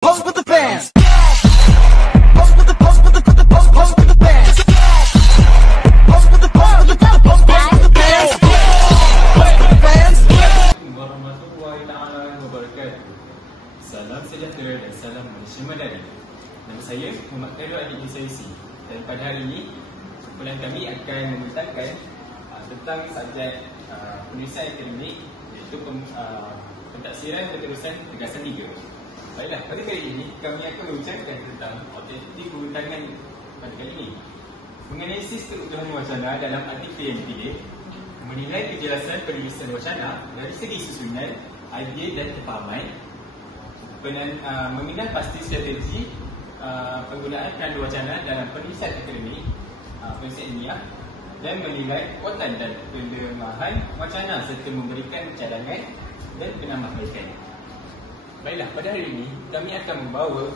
Pose with the bands. Pose with the pose with the pose with the bands. Pose with the pose with the pose with the bands. Pose with the bands. Warahmatullahi taala wabarakatuh. Salam sejahtera dan salam Malaysia Madani. Nama saya Muhammad Khairul Adik Insaisi dan pada hari ini kumpulan kami akan membentangkan tentang subjek penulisan akademik iaitu pentaksiran berterusan tegasan 3. Baiklah, pada kali ini kami akan membincangkan tentang objektif pembentangan pada kali ini. Menganalisis keutuhan wacana dalam artikel yang dipilih, menilai kejelasan penulisan wacana dari segi susunan, idea dan kefahaman, mengenal pasti strategi penggunaan perandu wacana dalam penulisan akademik, penulisan ilmiah, dan menilai kekuatan dan kelemahan wacana serta memberikan cadangan dan penambahbaikan. Baiklah, pada hari ini kami akan membawa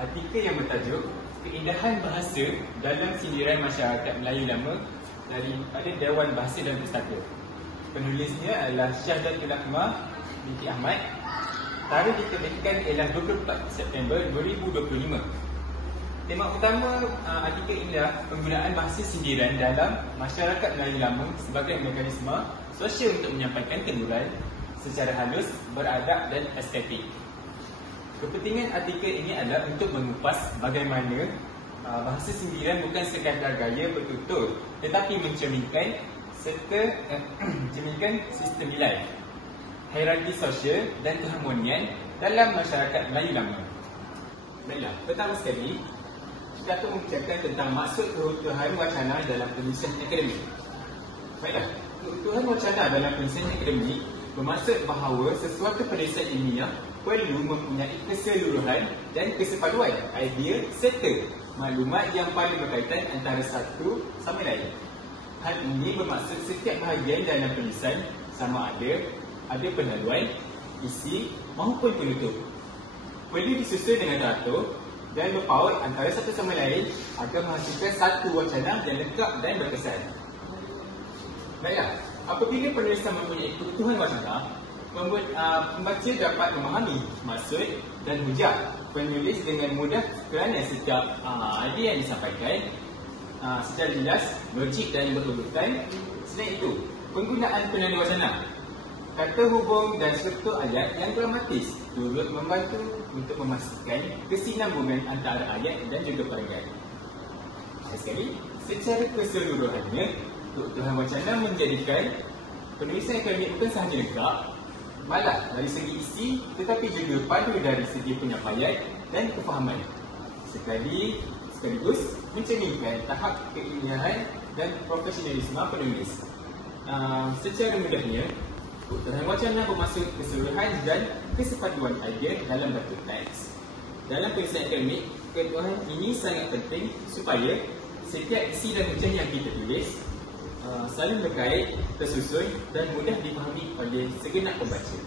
artikel yang bertajuk Keindahan Bahasa dalam Sindiran Masyarakat Melayu Lama daripada Dewan Bahasa dan Pustaka. Penulisnya adalah Syahdatul Akmal binti Ahmad. Tarikh diterbitkan ialah 24 September 2025. Tema utama artikel inilah penggunaan bahasa sindiran dalam masyarakat Melayu Lama sebagai mekanisme sosial untuk menyampaikan teguran secara halus, beradab dan estetik. Kepentingan artikel ini adalah untuk mengupas bagaimana bahasa sindiran bukan sekadar gaya bertutur tetapi mencerminkan serta mencerminkan sistem nilai, hierarki sosial dan keharmonian dalam masyarakat Melayu Lama. Baiklah, pertama sekali kita akan membicarakan tentang maksud keutuhan wacana dalam penulisan akademik. Baiklah, keutuhan wacana dalam penulisan akademik bermaksud bahawa sesuatu penulisan ilmiah perlu mempunyai keseluruhan dan kesepaduan idea serta maklumat yang paling berkaitan antara satu sama lain. Hal ini bermaksud setiap bahagian dalam penulisan sama ada pendahuluan, isi maupun penutup perlu disusun dengan teratur dan berpaut antara satu sama lain agar menghasilkan satu wacana yang lengkap dan berkesan. Baiklah, apabila penulisan mempunyai keutuhan wacana, pembaca dapat memahami maksud dan hujah penulis dengan mudah kerana setiap idea yang disampaikan secara jelas, logik dan berurutan. Selain itu, penggunaan penanda wacana, kata hubung dan struktur ayat yang dramatis turut membantu untuk memastikan kesinambungan antara ayat dan juga perenggan. Sekali, secara keseluruhannya, keutuhan wacana menjadikan penulisan akademik bukan sahaja lengkap, malah dari segi isi tetapi juga padu dari segi penyampaian dan kefahaman, sekaligus mencerminkan tahap keilmiahan dan profesionalisme penulis. Secara mudahnya, keutuhan wacana bermaksud keseluruhan dan kesepaduan idea dalam bentuk teks. Dalam penulisan akademik, keutuhan ini sangat penting supaya setiap isi dan hujah yang kita tulis saling berkait, tersusun dan mudah dipahami oleh segenap pembaca.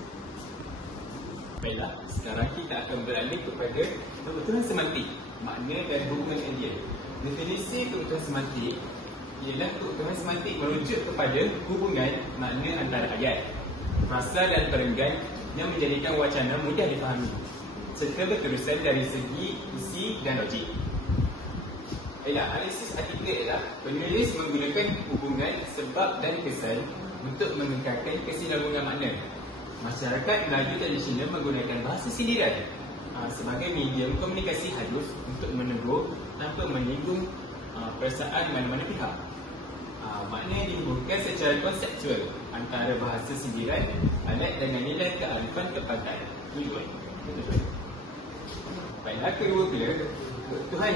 Baiklah, sekarang kita akan beralih kepada keutuhan semantik, makna dan hubungan idea. Definisi keutuhan semantik ialah keutuhan semantik merujuk kepada hubungan makna antara ayat, frasa dan perenggan yang menjadikan wacana mudah dipahami serta berterusan dari segi isi dan logik. Analisis artikel ialah penulis menggunakan hubungan sebab dan kesan untuk mengekalkan kesinambungan makna. Masyarakat Melayu tradisional menggunakan bahasa sindiran sebagai medium komunikasi halus untuk menegur tanpa menyinggung perasaan mana-mana pihak. Makna dihubungkan secara konseptual antara bahasa sindiran, alat dengan nilai kearifan tempatan. Tujuan. Baiklah, kedua pula, keutuhan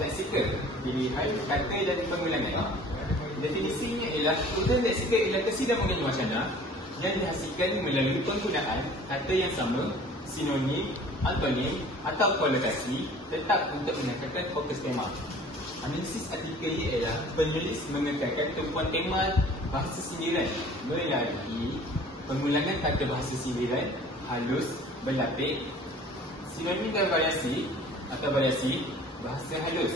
leksikal, pilihan kata dan pengulangan. Definisinya ialah keutuhan leksikal ialah kesinambungan wacana yang dihasilkan melalui penggunaan kata yang sama, sinonim, antonim atau kolokasi tetap untuk menekankan fokus tema. Analisis artikel ini ialah penulis mengekalkan tumpuan tema bahasa sindiran melalui pengulangan kata bahasa sindiran halus, berlapik, sinonim dan variasi atau variasi bahasa halus,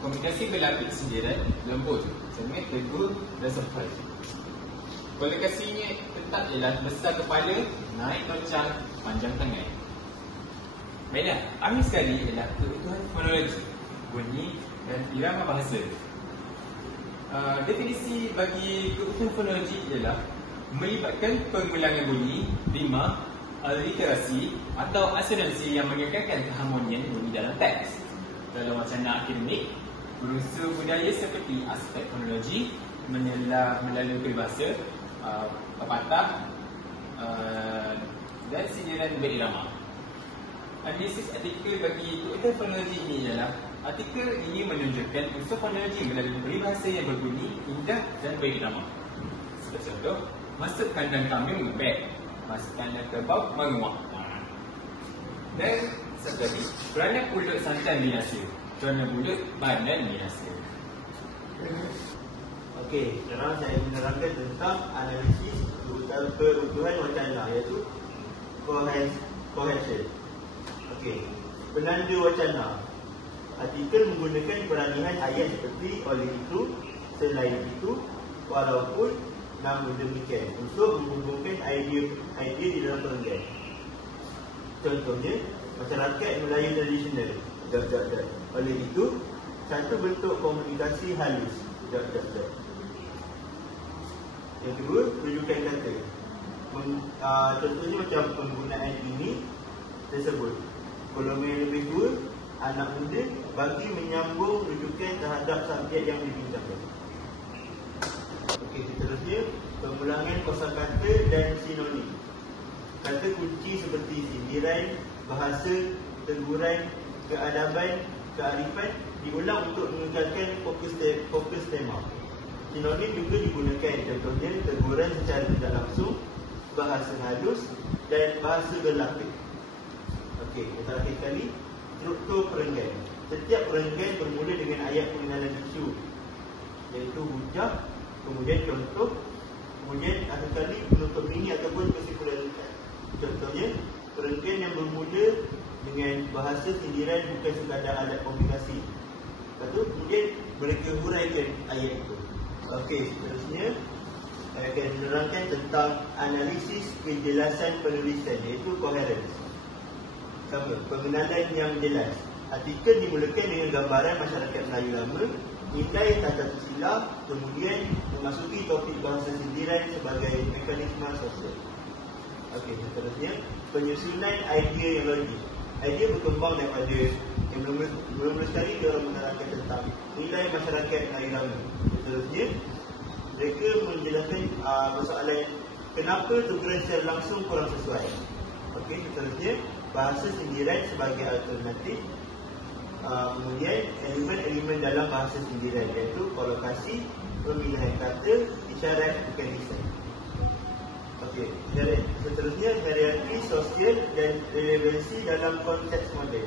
komunikasi berlapik sindiran, lembut, sengit, tegur dan sopan. Kolokasinya tetap ialah besar kepala, naik loncang, panjang tangan. Baiklah, akhir sekali ialah kebutuhan fonologi, bunyi dan irama bahasa. Definisi bagi kebutuhan fonologi ialah melibatkan pengulangan bunyi, rima, literasi atau asonansi yang mengekalkan keharmonian bunyi dalam teks. Dalam wacana akademik, berunsur budaya seperti aspek fonologi melalui peribahasa, pepatah dan sindiran berirama. Analisis artikel bagi kebutuhan fonologi ini ialah artikel ini menunjukkan unsur fonologi melalui peribahasa yang berbunyi, indah dan berirama. Sebagai contoh, masuk kandang kambing membek, masuk kandang kerbau menguak. Dan satu lagi, kerana pulut santan binasa, kerana pulut badan binasa. Okey, sekarang saya menerangkan tentang analisis kebutuhan wacana, iaitu cohesion. Okey, penanda wacana. Artikel menggunakan peralihan ayat seperti oleh itu, selain itu, walaupun, namun demikian untuk menghubungkan idea di dalam perenggan. Contohnya, masyarakat Melayu tradisional. Oleh itu, satu bentuk komunikasi halus. Yang kedua, rujukan kata. Contohnya macam penggunaan ini tersebut. Kolomel lebih tua, anak muda bagi menyambung rujukan terhadap subjek yang dibincangkan. Okey, seterusnya pengulangan kosakata dan sinonim. Kata kunci seperti sindiran, bahasa, teguran, keadaban, kearifan diulang untuk mengekalkan fokus tema. Sinonim juga digunakan, contohnya teguran secara tidak langsung, bahasa halus dan bahasa berlapis. Okey, terakhir kali, struktur perenggan. Setiap perenggan bermula dengan ayat pengenalan isu, iaitu hujah, kemudian contoh, kemudian akhir kali penutup mini ataupun kesimpulan. Contohnya, perenggan yang bermula dengan bahasa sindiran bukan sekadar alat komunikasi. Lepas tu, kemudian mereka huraikan ayat itu. Okey, seterusnya saya akan menerangkan tentang analisis kejelasan penulisan, iaitu coherence. Sama, pengenalan yang jelas. Artikel dimulakan dengan gambaran masyarakat Melayu lama, nilai tata sila, kemudian memasuki topik bahasa sindiran sebagai mekanisme sosial. Okey, seterusnya penyusunan idea yang logik. Idea berkembang daripada yang belum sekali dia orang menerangkan tentang nilai masyarakat Melayu lama. Seterusnya mereka menjelaskan persoalan kenapa teguran secara langsung kurang sesuai. Okey, seterusnya bahasa sindiran sebagai alternatif. Kemudian elemen-elemen dalam bahasa sindiran, iaitu kolokasi, pemilihan kata, isyarat bukan lisan. Okey, seterusnya hierarki sosial dan relevansi dalam konteks moden.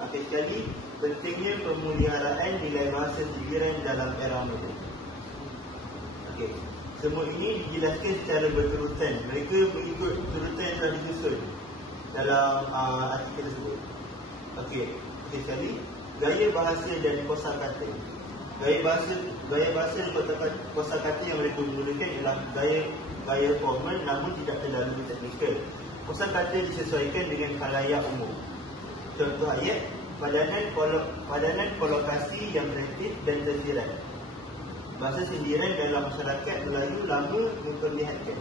Akhir sekali, pentingnya pemeliharaan nilai bahasa sindiran dalam era moden. Okey, semua ini dijelaskan secara berterusan. Mereka mengikut turutan yang telah disusun dalam artikel tersebut. Okey, sekali, gaya bahasa dan kosakata. Gaya bahasa dan kosakata yang mereka menggunakan ialah gaya formal namun tidak terlalu teknikal. Kosakata disesuaikan dengan khalayak umum. Contoh ayat, padanan kolokasi yang relatif dan tersirat. Bahasa sindiran dalam masyarakat Melayu lama memperlihatkan.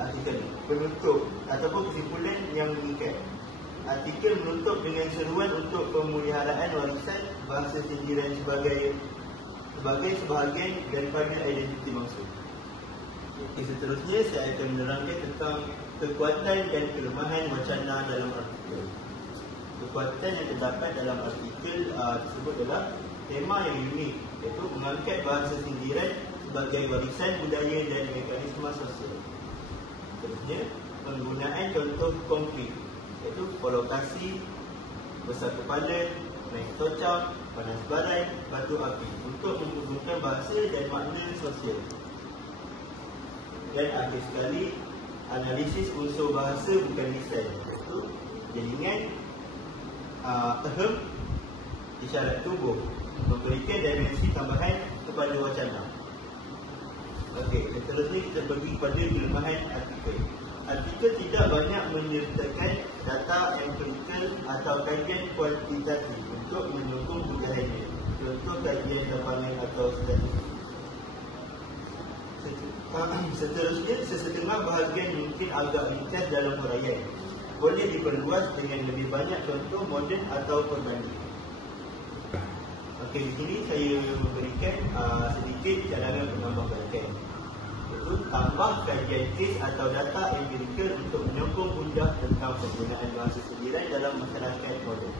Artikel penutup ataupun kesimpulan yang mengikat. Artikel menutup dengan seruan untuk pemeliharaan warisan bahasa sindiran sebagai sebahagian daripada identiti bangsa. Seterusnya saya akan menerangkan tentang kekuatan dan kelemahan wacana dalam artikel. Kekuatan yang terdapat dalam artikel tersebut adalah tema yang unik, iaitu mengangkat bahasa sindiran sebagai warisan budaya dan mekanisme sosial. Seterusnya, penggunaan contoh konkret, iaitu kolokasi, besar kepala, naik tocak, panas barai, batu api untuk menghubungkan bahasa dan makna sosial. Dan akhir sekali, analisis unsur bahasa bukan lisan, iaitu jaringan, isyarat tubuh, memberikan dimensi tambahan kepada wacana. Okey, seterusnya kita pergi kepada kelemahan artikel. Artikel tidak banyak menyertakan data empirikal atau kajian kuantitatif untuk menyokong dugaannya. Contoh kajian lapangan atau statistik. Seterusnya, sesetengah bahagian mungkin agak ringkas dalam huraian. Boleh diperluas dengan lebih banyak contoh moden atau perbanding. Okey, di sini saya memberikan sedikit cadangan penambahbaikan. Iaitu tambah kajian kes atau data empirikal untuk menyokong mudah tentang penggunaan bahasa sediran dalam masyarakat moden.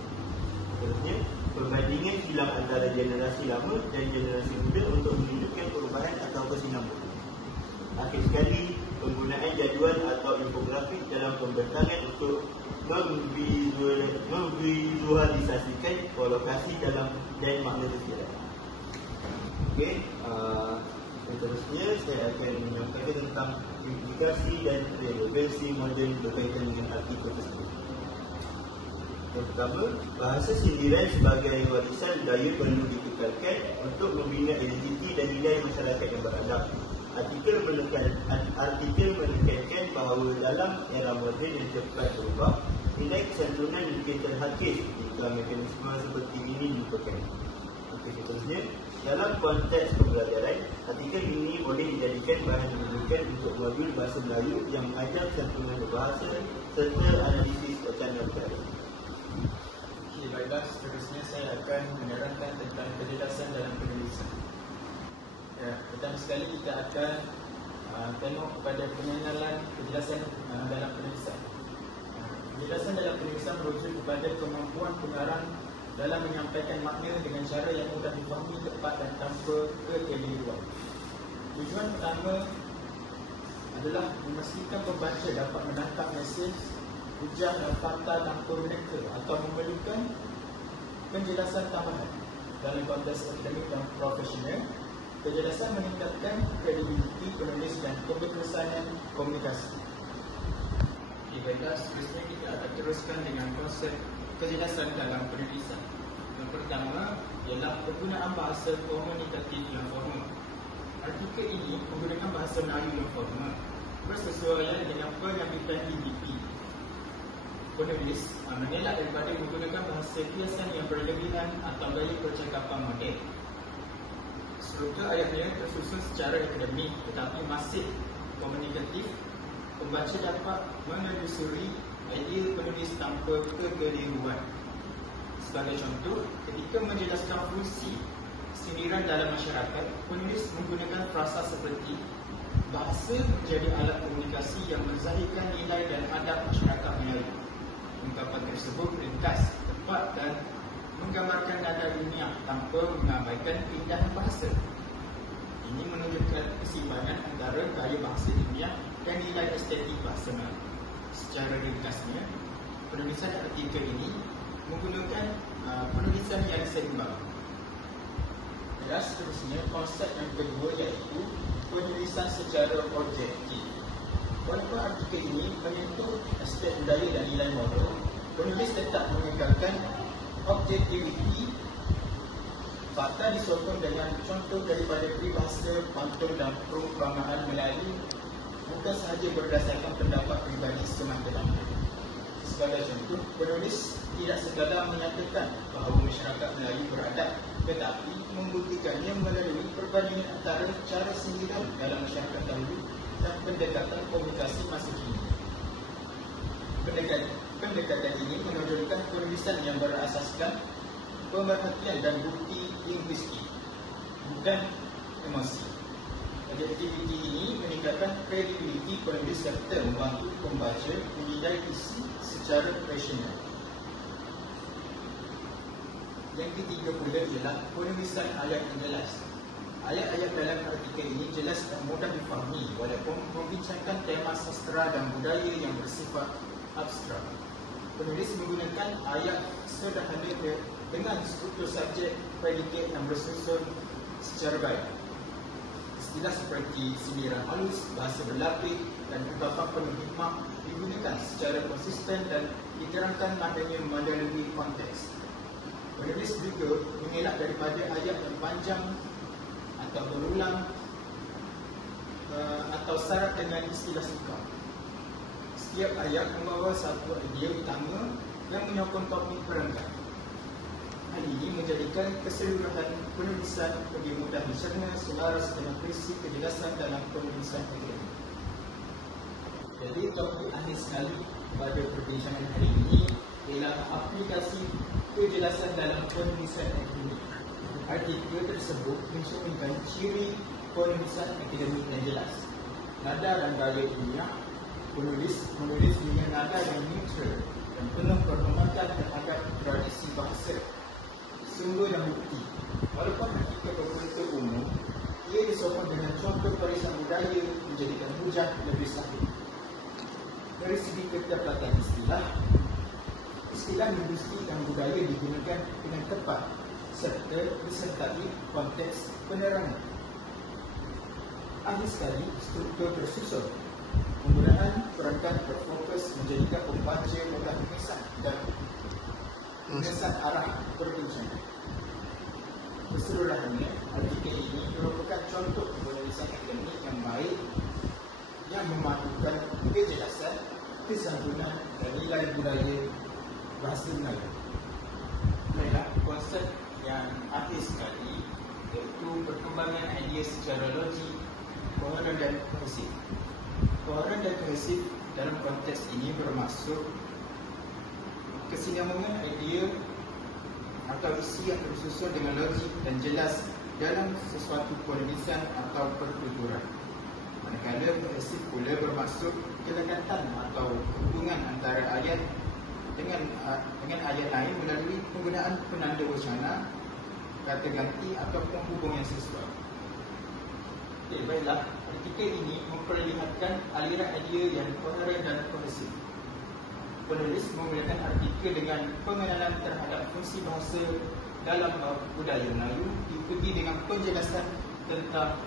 Seterusnya, perbandingan silang antara generasi lama dan generasi muda untuk menunjukkan perubahan atau kesinambungan. Akhir sekali, penggunaan jadual atau infografik dalam pembentangan untuk memvisualisasikan kolokasi dalam dan makna tersirat. Okey, seterusnya saya akan menyampaikan tentang implikasi dan relevansi moden berkaitan dengan artikel tersebut. Yang pertama, bahasa sindiran sebagai warisan budaya perlu dikekalkan untuk membina identiti dan nilai masyarakat yang beradab. Artikel menekankan bahawa dalam era moden yang cepat berubah, nilai kesantunan mungkin terhakis jika mekanisme seperti ini dilupakan. Okey, seterusnya, dalam konteks pembelajaran, artikel ini boleh dijadikan bahan rujukan untuk modul bahasa Melayu yang mengajar santunan berbahasa serta analisis wacana perkara. Okey, baiklah, seterusnya saya akan menerangkan tentang kejelasan dalam penulisan. Ya, pertama sekali kita akan tengok kepada pengenalan kejelasan dalam penulisan. Kejelasan dalam penulisan merujuk kepada kemampuan pengarang dalam menyampaikan makna dengan cara yang mudah difahami, tepat dan tanpa kekeliruan. Tujuan pertama adalah memastikan pembaca dapat menangkap mesej, hujah dan fakta tanpa meneka atau memerlukan penjelasan tambahan. Dalam konteks akademik dan profesional, kejelasan meningkatkan kredibiliti penulis dan keberkesanan komunikasi. Okey, baiklah, seterusnya kita akan teruskan dengan konsep kejelasan dalam penulisan. Yang pertama ialah penggunaan bahasa komunikatif yang formal. Artikel ini menggunakan bahasa Melayu yang formal bersesuaian dengan penerbitan EBP. Penulis mengelak daripada menggunakan bahasa kiasan yang berlebihan atau gaya percakapan moden. Struktur ayatnya tersusun secara akademik tetapi masih komunikatif. Pembaca dapat menelusuri idea penulis tanpa kekeliruan. Sebagai contoh, ketika menjelaskan fungsi sindiran dalam masyarakat, penulis menggunakan frasa seperti bahasa menjadi alat komunikasi yang menzahirkan nilai dan adab masyarakat Melayu. Ungkapan tersebut ringkas, tepat dan menggambarkan nada dunia tanpa mengabaikan keindahan bahasa. Ini menunjukkan keseimbangan antara gaya bahasa dunia dan nilai estetik bahasa Melayu. Secara ringkasnya, penulisan artikel ini menggunakan penulisan yang seimbang. Dan seterusnya, konsep yang kedua iaitu penulisan secara objektif. Walaupun artikel ini menyentuh aspek budaya dan nilai moral, penulis tetap mengekalkan objektiviti. Fakta disokong dengan contoh daripada peribahasa, pantun dan perumpamaan Melayu, bukan sahaja berdasarkan pendapat pribadi semata-mata. Sebagai contoh, penulis tidak sekadar menyatakan bahawa masyarakat Melayu beradab, tetapi membuktikannya melalui perbandingan antara cara sindiran dalam masyarakat dahulu dan pendekatan komunikasi masa kini. Pendekatan ini menonjolkan penulisan yang berasaskan pemerhatian dan bukti linguistik, bukan emosi. Objektiviti ini meningkatkan kredibiliti penulis serta membantu pembaca menilai isi secara rasional. Yang ketiga pula ialah penulisan ayat yang jelas. Ayat-ayat dalam artikel ini jelas dan mudah difahami walaupun membincangkan tema sastra dan budaya yang bersifat abstrak. Penulis menggunakan ayat sederhana dengan struktur subjek predikat yang bersusun secara baik. Istilah seperti sindiran halus, bahasa berlapis dan ungkapan penuh hikmah digunakan secara konsisten dan diterangkan maknanya melalui konteks. Penulis juga mengelak daripada ayat yang panjang atau berulang atau syarat dengan istilah sukar. Setiap ayat membawa satu idea utama yang menyokong topik perenggan. Hal ini menjadikan keseluruhan penulisan lebih mudah dicerna selaras dengan prinsip kejelasan dalam penulisan akademik. Jadi topik akhir sekali pada perbincangan hari ini ialah aplikasi kejelasan dalam penulisan akademik. Artikel tersebut mencerminkan ciri penulisan akademik yang jelas. Nada dan gaya ilmiah, penulis dengan nada yang neutral dan penuh penghormatan terhadap tradisi bahasa, sumber dan bukti. Walaupun artikel berbentuk umum, ia disokong dengan contoh warisan budaya menjadikan hujah lebih sahih. Dari segi ketepatan istilah industri dan budaya digunakan dengan tepat serta disertai konteks penerangan. Akhir sekali, struktur tersusun. Penggunaan perangkat berfokus menjadikan pembaca mudah mengesan dan mengesan arah perbincangan. Keseluruhannya, artikel ini merupakan contoh penulisan akademik yang baik yang memadukan kejelasan, kesantunan dan nilai budaya bahasa Melayu. Baiklah, konsep yang akhir sekali iaitu perkembangan idea secara logik, koheren dan kohesif. Koheren dan kohesif dalam konteks ini bermaksud kesinambungan idea atau isi yang tersusun dengan logik dan jelas dalam sesuatu penulisan atau pertuturan. Manakala kohesif pula bermaksud kelekatan atau hubungan antara ayat dengan ayat lain melalui penggunaan penanda wacana, kata ganti ataupun hubung yang sesuai. Okey, baiklah, artikel ini memperlihatkan aliran idea yang koheren dan kohesif. Penulis memulakan artikel dengan pengenalan terhadap fungsi bahasa dalam budaya Melayu, diikuti dengan penjelasan tentang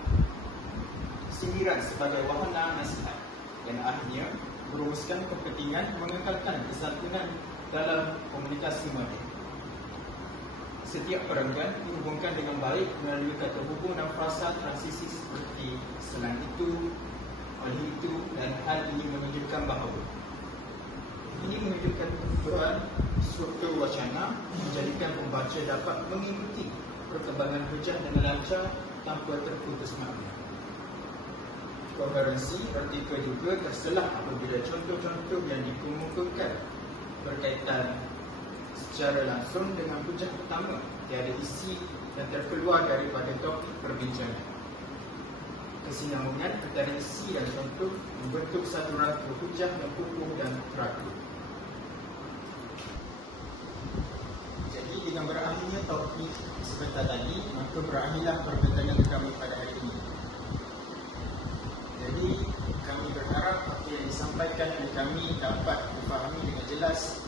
sindiran sebagai wahana nasihat yang akhirnya merumuskan kepentingan mengekalkan kesantunan dalam komunikasi moden. Setiap perenggan dihubungkan dengan baik melalui kata hubung dan frasa transisi seperti selain itu, oleh itu, dan hal ini menunjukkan bahawa ini menunjukkan kebutuhan struktur wacana menjadikan pembaca dapat mengikuti perkembangan hujah dengan lancar tanpa terputus makna. Koherensi artikel juga terselah apabila contoh-contoh yang dikemukakan berkaitan secara langsung dengan hujah utama tiada isi dan terkeluar daripada topik perbincangan. Kesinambungan antara isi dan contoh membentuk satu rangka hujah yang kukuh dan teratur. Jadi dengan berakhirnya topik sebentar tadi, maka berakhirlah perbincangan kami pada hari ini. Jadi kami berharap apa yang disampaikan oleh kami dapat difahami dengan jelas